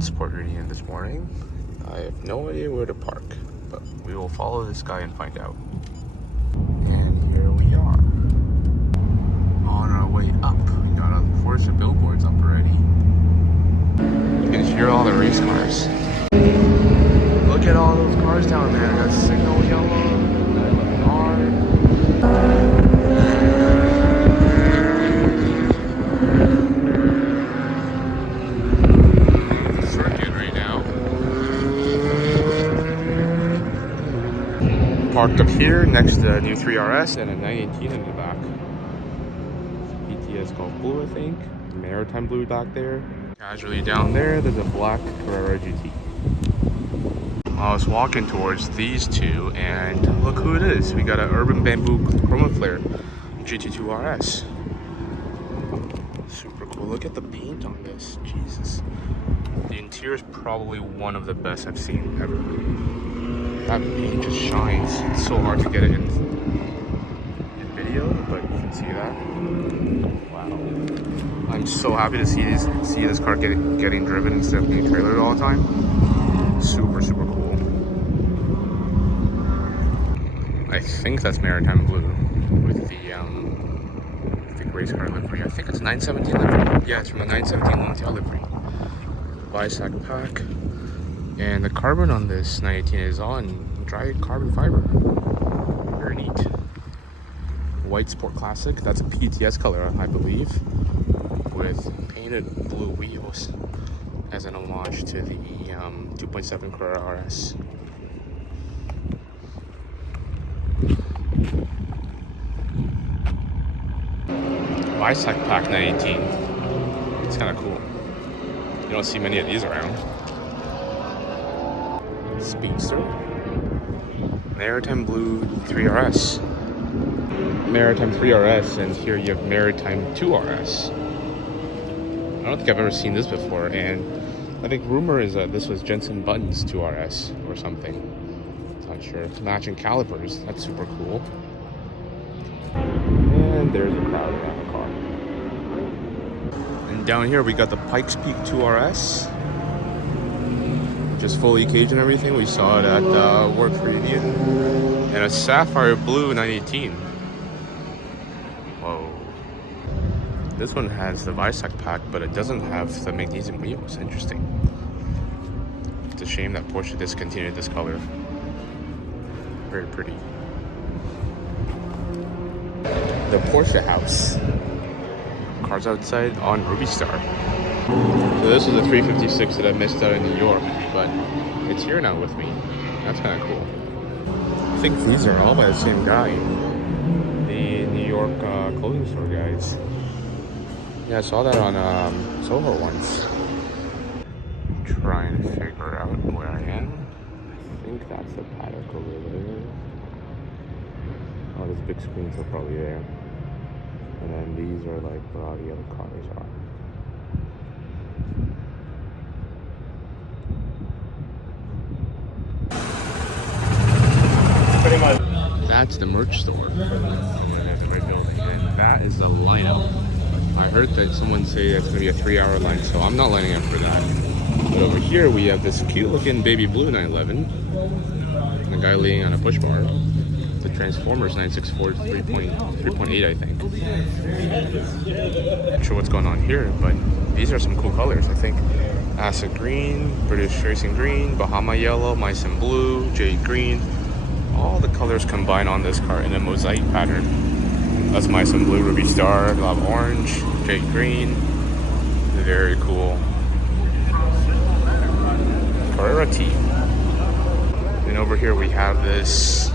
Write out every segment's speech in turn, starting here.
Rennsport Reunion this morning. I have no idea where to park, but we will follow this guy and find out. And here we are. On our way up. We got a Porsche billboards up already. You can hear all the race cars. Look at all those cars down there. Got signal yellow, R. Parked up here next to the new 3RS and a 918 in the back. PTS Golf Blue, I think. Maritime Blue back there. Casually down there, there's a black Carrera GT. I was walking towards these two, and look who it is. We got an Urban Bamboo Chroma Flare GT2 RS. Super cool. Look at the paint on this. Jesus. The interior is probably one of the best I've seen ever. That paint just shines. It's so hard to get it in video, but you can see that. Wow. I'm so happy to see this car getting driven instead of being trailered all the time. Super, super cool. I think that's Maritime Blue with the race car livery. I think it's 917 livery. Yeah, it's from the 917 Longtail livery. Bisac pack. And the carbon on this 918 is all in dry carbon fiber. Very neat. White Sport Classic. That's a PTS color, I believe, with painted blue wheels as an homage to the 2.7 Carrera RS. Bisac pack 918. It's kind of cool. You don't see many of these around. Speedster, Maritime Blue 3RS, Maritime 3RS, and here you have Maritime 2RS. I don't think I've ever seen this before, and I think rumor is that this was Jensen Button's 2RS or something. Not sure. Matching calipers, that's super cool. And there's a crowd around the car. And down here we got the Pikes Peak 2RS. Just fully caged and everything. We saw it at Rennsport Reunion. And a Sapphire Blue 918. Whoa. This one has the Bisac pack, but it doesn't have the magnesium wheels. Interesting. It's a shame that Porsche discontinued this color. Very pretty. The Porsche house. Cars outside on Ruby Star. So this was a 356 that I missed out in New York, but it's here now with me. That's kind of cool. I think these are all by the same guy. The New York clothing store guys. Yeah, I saw that on Soho once. Trying to figure out where I am. I think that's the Paddock over there. Oh, those big screens are probably there. And then these are like where all the other cars are. That's the merch store for the building, and that is the lineup. I heard that someone say that's going to be a 3-hour line, so I'm not lining up for that. But over here we have this cute looking baby blue 911, and the guy laying on a push bar. The Transformers 964 3.8, I think. Not sure what's going on here, but these are some cool colors, I think. Acid green, British Racing green, Bahama yellow, Meissen blue, jade green. All the colors combined on this car in a mosaic pattern. That's Meissen blue, Ruby Star, lava orange, jade green. Very cool. Carrera T. And over here we have this.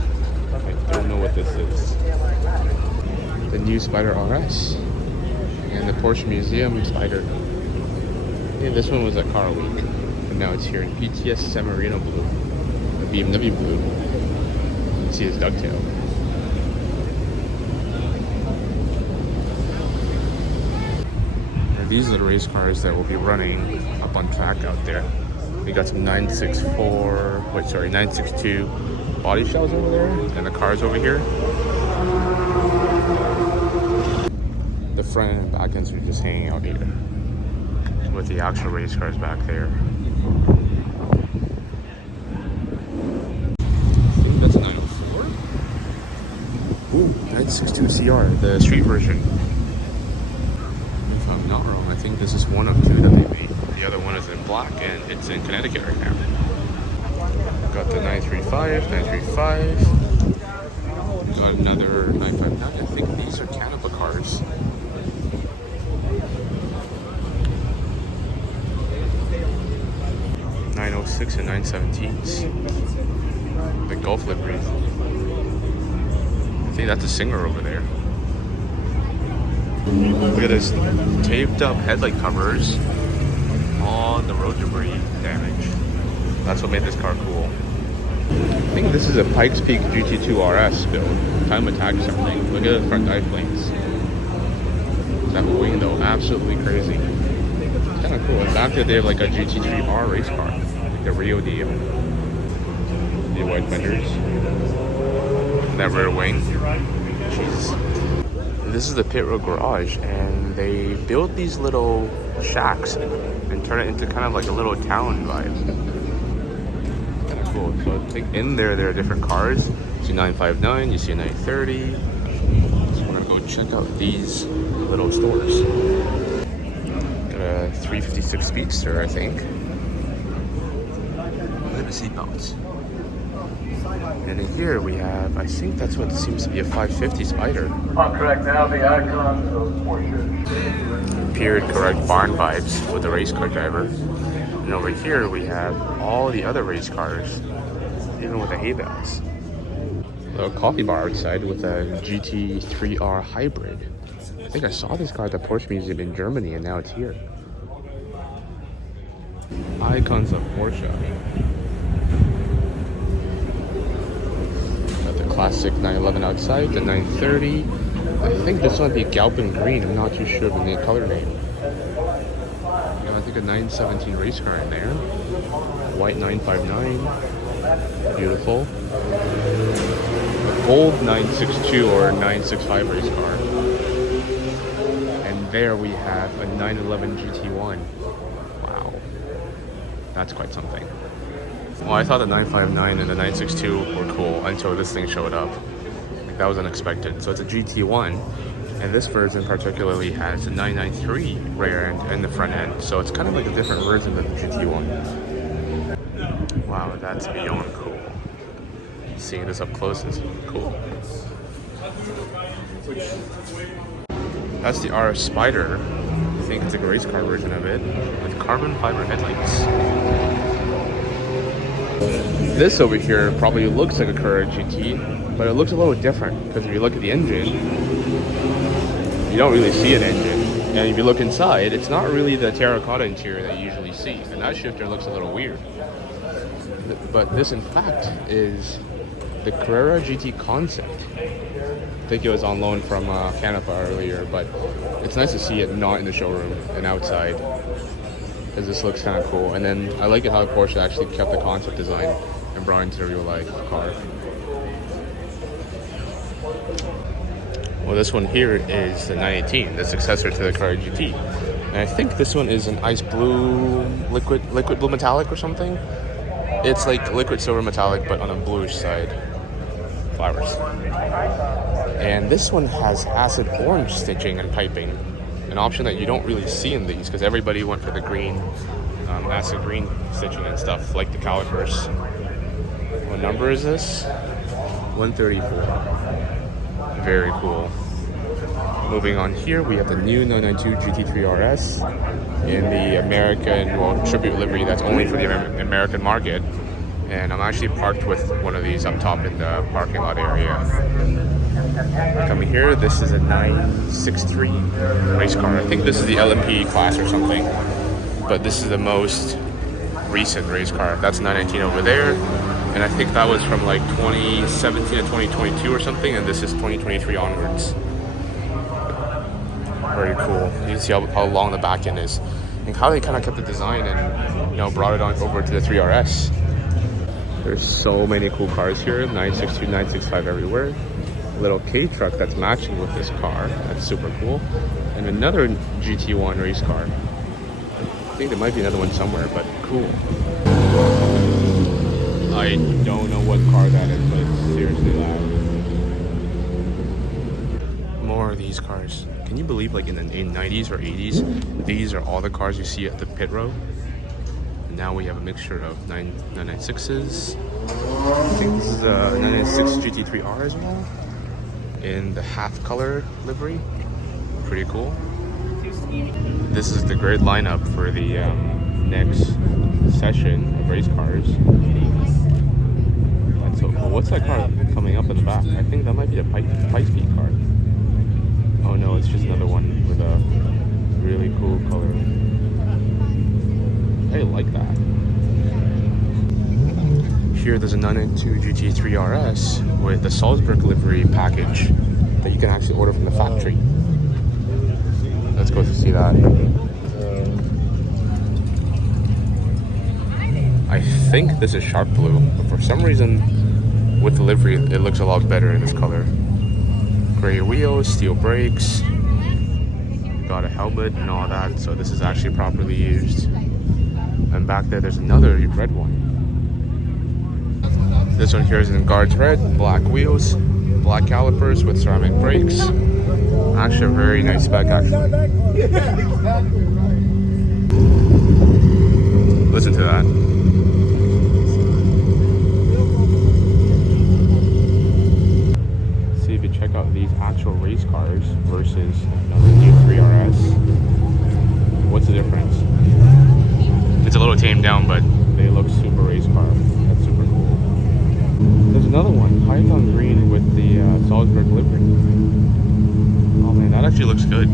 I don't know what this is. The new Spider RS and the Porsche Museum Spider. Yeah, this one was at Car Week, but now it's here in PTS San Marino blue, or BMW blue. You can see his ducktail. Now, these are the race cars that will be running up on track out there. We got some 962 body shells over there, and the cars over here. The front and back ends are just hanging out here, with the actual race cars back there. I think that's a 904. Ooh, 962 CR, the street version. If I'm not wrong, I think this is one of two that they made. The other one is in black and it's in Connecticut right now. Got the 935, 935. Got another 959. I think these are Canada cars. .906 and 917s. The Gulf livery. I think that's a Singer over there. Look at this taped up headlight covers on the road debris damage. That's what made this car cool. I think this is a Pikes Peak GT2 RS build. Time attack something. Look at the front dive planes. That wing though, absolutely crazy. It's kind of cool. And back there they have like a GT3R race car. Like the Rio deal. The white fenders. That rear wing. Jesus. This is the pit road garage, and they build these little shacks and turn it into kind of like a little town vibe. Kind of cool. So I think in there are different cars. You see 959, you see a 930. So we're gonna go check out these little stores. Got a 356 Speedster, I think. Look at the seatbelts. And in here we have, I think that's what seems to be a 550 Spider. On correct now, the icons of Porsche. Appeared correct barn vibes with the race car driver. And over here we have all the other race cars, even with the hay bales. A little coffee bar outside with a GT3R hybrid. I think I saw this car at the Porsche Museum in Germany and now it's here. Icons of Porsche. Classic 911 outside, the 930. I think this might be Galpin Green. I'm not too sure of the color name. Yeah, I think a 917 race car in there. White 959. Beautiful. A gold 962 or 965 race car. And there we have a 911 GT1. Wow. That's quite something. Well, I thought the 959 and the 962 were cool until this thing showed up. Like, that was unexpected. So it's a GT1, and this version particularly has a 993 rear end and the front end. So it's kind of like a different version of the GT1. Wow, that's beyond cool. Seeing this up close is cool. That's the RS Spider. I think it's like a race car version of it with carbon fiber headlights. This over here probably looks like a Carrera GT, but it looks a little different because if you look at the engine, you don't really see an engine. And if you look inside, it's not really the terracotta interior that you usually see. And that shifter looks a little weird. But this, in fact, is the Carrera GT concept. I think it was on loan from Canada earlier, but it's nice to see it not in the showroom and outside. Because this looks kind of cool. And then I like it how Porsche actually kept the concept design and brought it into the real life car. Well, this one here is the 918, the successor to the Carrera GT. And I think this one is an ice blue, liquid blue metallic or something. It's like liquid silver metallic, but on a bluish side. Flowers. And this one has acid orange stitching and piping. An option that you don't really see in these because everybody went for the green, acid green stitching and stuff, like the calipers. What number is this? 134. Very cool. Moving on here, we have the new 992 GT3 RS in the American, well, tribute livery that's only for the American market. And I'm actually parked with one of these up top in the parking lot area. Coming here, this is a 963 race car. I think this is the LMP class or something. But this is the most recent race car. That's 919 over there. And I think that was from like 2017 to 2022 or something. And this is 2023 onwards. Very cool. You can see how long the back end is. And how they kind of kept the design and, you know, brought it on over to the 3RS. There's so many cool cars here. 962, 965 everywhere. Little K truck that's matching with this car. That's super cool. And another GT1 race car. I think there might be another one somewhere, but cool. I don't know what car that is, but it's seriously loud. More of these cars. Can you believe, like, in the 90s or 80s, these are all the cars you see at the pit road? And now we have a mixture of 996s. I think this is a 996 GT3R as well, in the half color livery. Pretty cool. This is the great lineup for the next session of race cars. That's so cool. What's that car coming up in the back? I think that might be the Pipe Speed car. Oh no, it's just another one with a really cool color. I like that. Here there's a 992 GT3 RS with the Salzburg livery package that you can actually order from the factory. Let's go see that. I think this is sharp blue, but for some reason with the livery it looks a lot better in this color. Gray wheels, steel brakes, got a helmet and all that, so this is actually properly used. And back there's another red one. This one here is in guards red, black wheels, black calipers with ceramic brakes. Actually a very nice spec actually. Listen to that. See if you check out these actual race cars versus another G3 RS. What's the difference? It's a little tamed down, but they look super race car. That's super cool. There's another one, Python green with the Salzburg livery. Oh man, that actually looks good.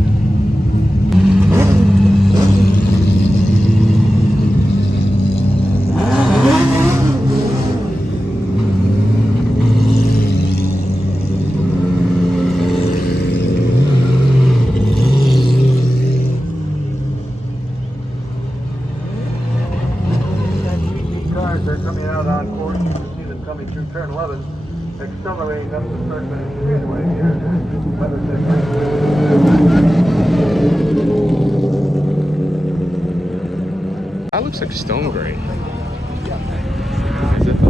They're coming out on course. You can see them coming through turn 11, accelerating up the circuit straightaway here. That looks like stone gray. Is it?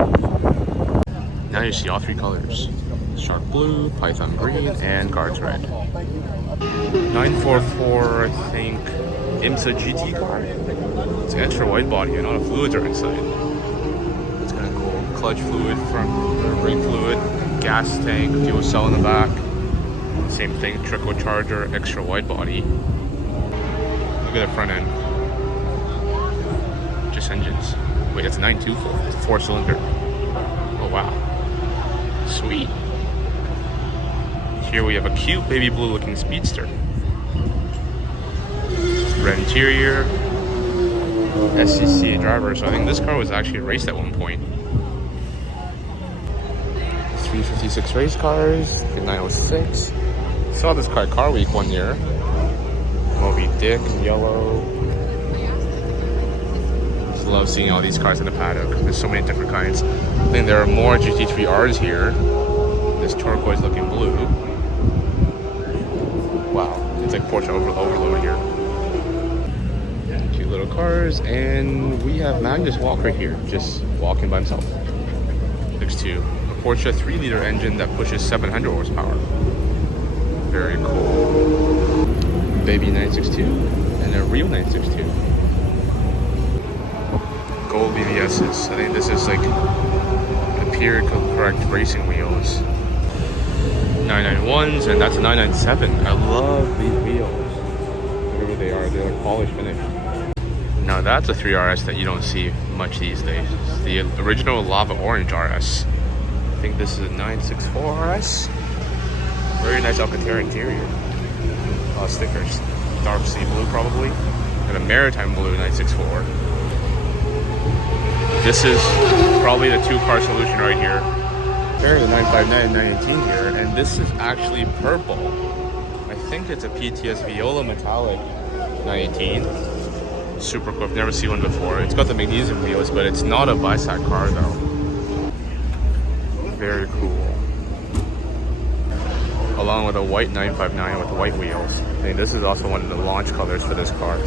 Now you see all three colors. Shark blue, Python green, and guards red. 944, I think, IMSA GT car. It's an extra wide body and all the fluids are inside. It's kind of cool. Clutch fluid, front brake fluid, gas tank, fuel cell in the back. Same thing, trickle charger, extra wide body. Look at the front end. Just engines. Wait, that's 924. It's a 4-cylinder. Oh wow. Sweet. Here we have a cute baby blue looking speedster. Red interior. SCCA driver, so I think this car was actually raced at one point. 356 race cars, 906. Saw this car at Car Week one year. Moby Dick in yellow. Just love seeing all these cars in the paddock. There's so many different kinds. I think there are more GT3Rs here. This turquoise looking blue. Wow, it's like Porsche overload here. Cute little cars, and we have Magnus Walker here, just walking by himself. Next to a Porsche 3-liter engine that pushes 700 horsepower. Very cool. Baby 962 and a real 962. Gold BBSs. I think this is like the period correct racing wheels. 991s, and that's a 997. I love these wheels. Whatever they are, they're like polished finish. Now that's a 3RS that you don't see much these days. It's the original Lava Orange RS. I think this is a 964 RS. Very nice Alcantara interior. Stickers. Dark sea blue probably. And a maritime blue 964. This is probably the two-car solution right here. Comparing the 959 and 918 here, and this is actually purple. I think it's a PTS Viola Metallic 918. Super cool. I've never seen one before. It's got the magnesium wheels, but it's not a BiSAC car though. Very cool. Along with a white 959 with the white wheels. I think this is also one of the launch colors for this car.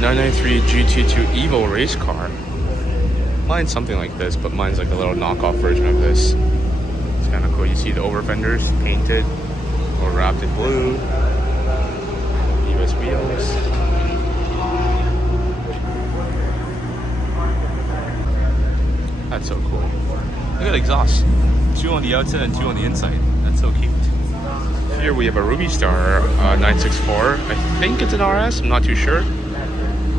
993 GT2 Evo race car. Mine's something like this, but mine's like a little knockoff version of this. It's kind of cool. You see the over fenders painted or wrapped in blue. US wheels. That's so cool. Look at the exhaust. 2 on the outside and 2 on the inside. That's so cute. Here we have a Ruby Star 964. I think it's an RS, I'm not too sure.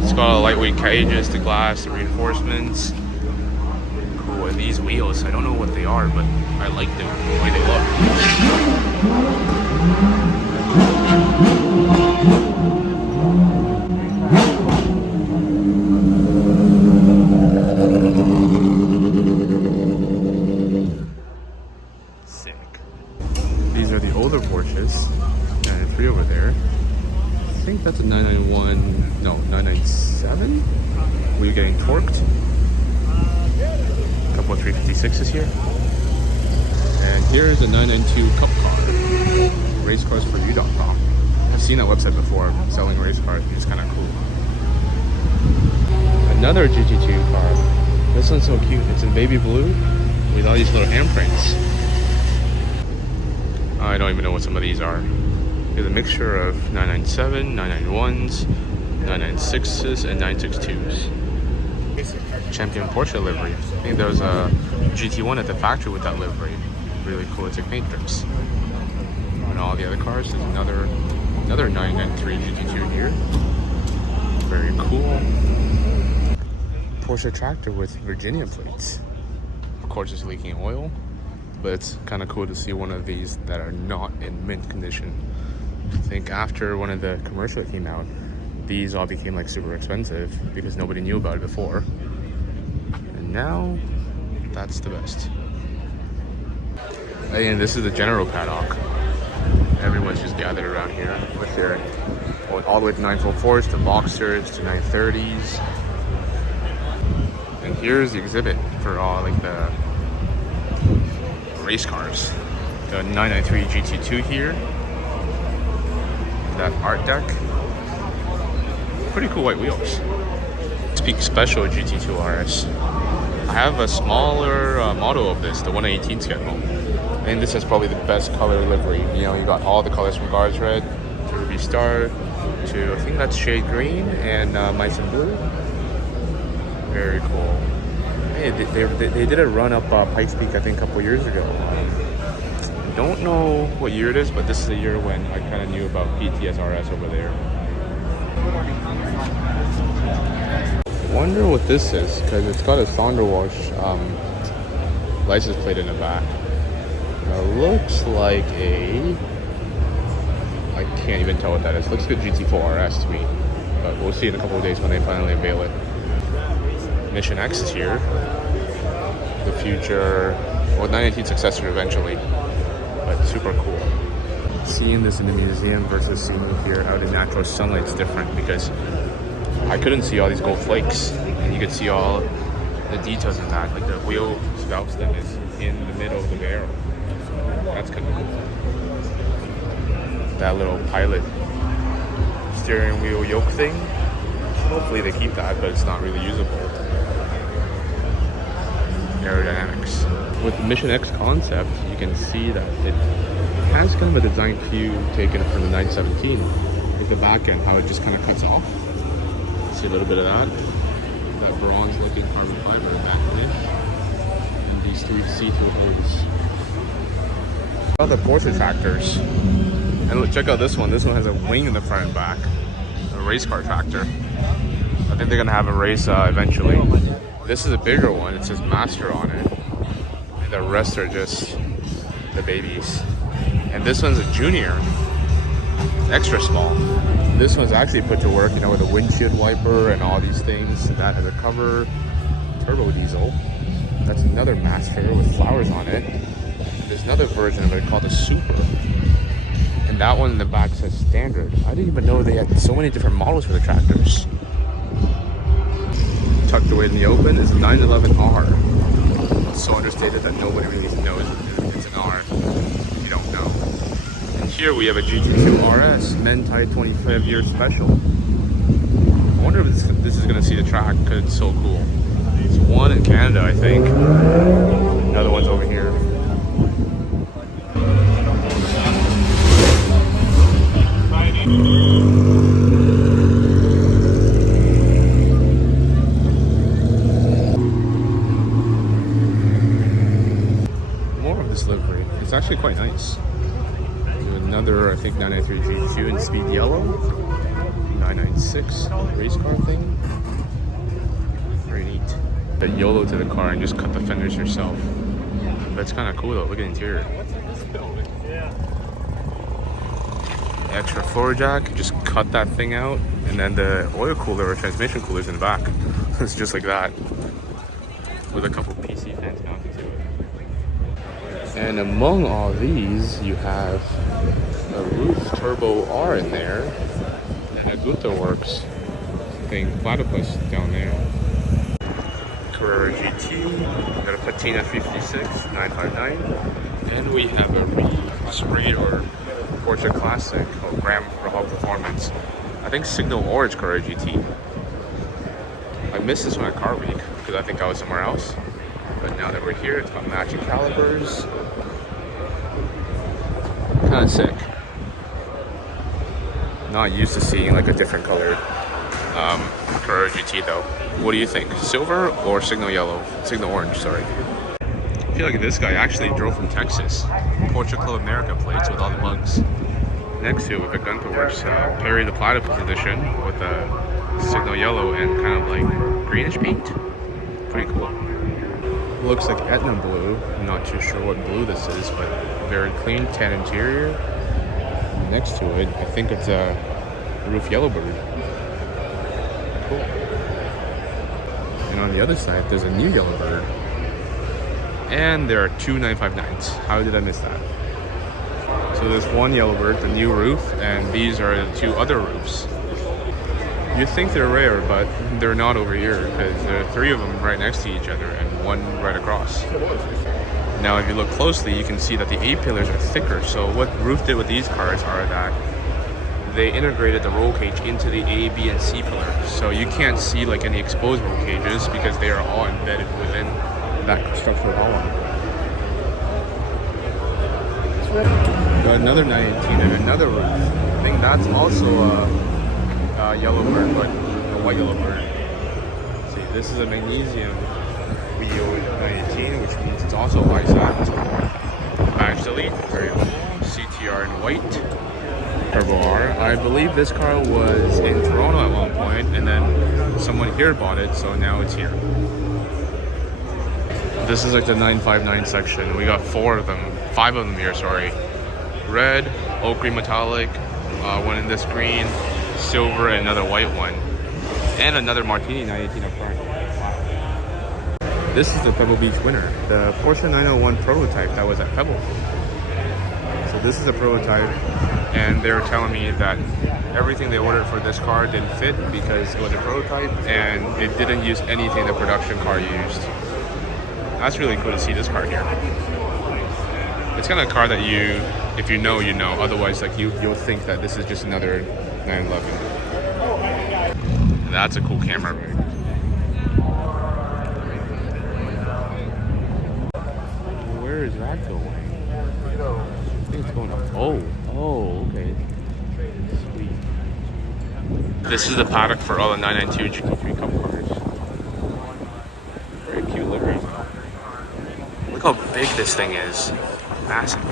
It's got lightweight cages, the glass, the reinforcements. Cool, and these wheels, I don't know what they are, but I like the way they look. Sick. These are the older Porsches. 993 over there. I think that's a 991, no, 997? We're getting torqued. A couple of 356s here. And here's a 992 Cup car. Racecarsforyou.com. I've seen that website before, selling race cars, it's kind of cool. Another GT2 car. This one's so cute. It's in baby blue with all these little handprints. I don't even know what some of these are. There's a mixture of 997, 991s, 996s, and 962s. Champion Porsche livery. I think there was a GT1 at the factory with that livery. Really cool. It's like paint drips. And all the other cars, there's another 993 GT2 here. Very cool. Porsche tractor with Virginia plates. Of course, it's leaking oil, but it's kind of cool to see one of these that are not in mint condition. I think after one of the commercials came out, these all became like super expensive because nobody knew about it before. And now, that's the best. And this is the general paddock. Everyone's just gathered around here with their all the way to 944s, to Boxsters, to 930s. And here's the exhibit for all like the race cars. The 993 GT2 here. That art deck. Pretty cool white wheels. Speak Special GT2 RS. I have a smaller model of this, the 118 schedule. And this is probably the best color livery. You know, you got all the colors from Guards Red to Ruby Star to I think that's Shade Green and Mice and Blue. Very cool. Hey, they did a run up Pikes Peak I think a couple years ago. I don't know what year it is, but this is the year when I kind of knew about PTS RS over there. Wonder what this is, because it's got a Sonderwash license plate in the back. It looks like a... I can't even tell what that is. It looks like a GT4 RS to me, but we'll see in a couple of days when they finally unveil it. Mission X is here. The future, well, 918 successor eventually, but super cool. Seeing this in the museum versus seeing it here out in natural sunlight is different because I couldn't see all these gold flakes, and you could see all the details in that, like the wheel spout stem is in the middle of the barrel. That's kind of cool. That little pilot steering wheel yoke thing, hopefully they keep that, but it's not really usable. Aerodynamics. With the Mission X concept, you can see that it has kind of a design cue taken from the 917 with the back end, how it just kind of cuts off. See a little bit of that. That bronze looking carbon fiber back finish. And these three see-through holes. All the Porsche tractors. And look, check out this one. This one has a wing in the front and back. A race car tractor. I think they're gonna have a race eventually. This is a bigger one. It says Master on it. And the rest are just the babies. And this one's a junior. Extra small. This one's actually put to work, you know, with a windshield wiper and all these things. That has a cover, turbo diesel. That's another Master with flowers on it. There's another version of it called a Super. And that one in the back says Standard. I didn't even know they had so many different models for the tractors. Tucked away in the open is a 911R. It's so understated that nobody really knows it's an R if you don't know. And here we have a GT2 RS Mentai 25-year special. I wonder if this is gonna see the track because it's so cool. It's one in Canada, I think. Another one's over here. More of this livery. It's actually quite nice. Another, I think, 993 GT2 in speed yellow. 996 race car thing. Very neat. The YOLO to the car and just cut the fenders yourself. That's kind of cool though. Look at the interior. The extra floor jack, just cut that thing out, and then the oil cooler or transmission cooler's in the back. It's just like that, with a couple PC fans mounted to it. And among all these, you have a roof turbo R in there, and a Gunther Works thing, platypus down there. Carrera GT, got a Patina 356, 959, and we have a re-sprayed or Porsche Classic or Graham Rahal Performance. I think Signal Orange Carrera GT. I missed this one at Car Week because I think I was somewhere else. But now that we're here, it's got matching calipers. Kind of sick. Not used to seeing like a different color Carrera GT though. What do you think? Silver or Signal Yellow? Signal Orange, sorry. I feel like this guy actually drove from Texas. Porsche Club America plates with all the mugs. Next to it with a Gunther Works Perry the Platypus edition with a Signal Yellow and kind of like greenish paint. Pretty cool. Looks like Etna blue. I'm not too sure what blue this is, but very clean tan interior. Next to it, I think it's a roof Yellowbird. Cool. And on the other side, there's a new Yellowbird. And there are two 959s. How did I miss that? So there's one Yellowbird, the new roof, and these are the two other roofs. You'd think they're rare, but they're not over here because there are three of them right next to each other and one right across. Now, if you look closely, you can see that the A-pillars are thicker. So what Roof did with these cars are that they integrated the roll cage into the A, B, and C pillar. So you can't see like any exposed roll cages because they are all embedded within that structural column. Got another 918 and another roof. I think that's also a Yellowbird, but a white Yellowbird. See, this is a magnesium wheel in 918, which means it's also ISAT. Badge delete, very cool. CTR in white. Turbo R. I believe this car was in Toronto at one point, and then someone here bought it, so now it's here. This is like the 959 section. We got five of them here, sorry. Red, oak green metallic, one in this green, silver, and another white one. And another Martini 918 up front. Wow. This is the Pebble Beach winner, the Porsche 901 prototype that was at Pebble. So this is the prototype, and they were telling me that everything they ordered for this car didn't fit because it was a prototype and it didn't use anything the production car used. That's really cool to see this car here. It's kind of a car that you, if you know, you know. Otherwise, like you'll think that this is just another 911. That's a cool camera rig. Where is that going? I think it's going up. Oh, okay. Sweet. This is the paddock for all the 992 GT3 Cup cars. Very cute livery. Look how big this thing is. Massive.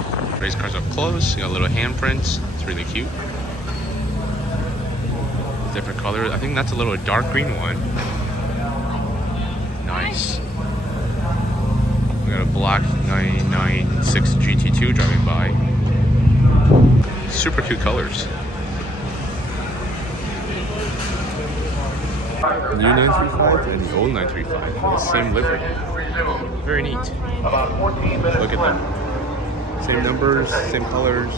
Race cars up close. You got little handprints. It's really cute. Different colors. I think that's a little dark green one. Nice. We got a black 996 GT2 driving by. Super cute colors. The new 935 and the old 935. The same livery. Very neat. Look at them. Same numbers, same colors,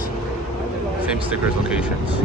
same stickers, locations.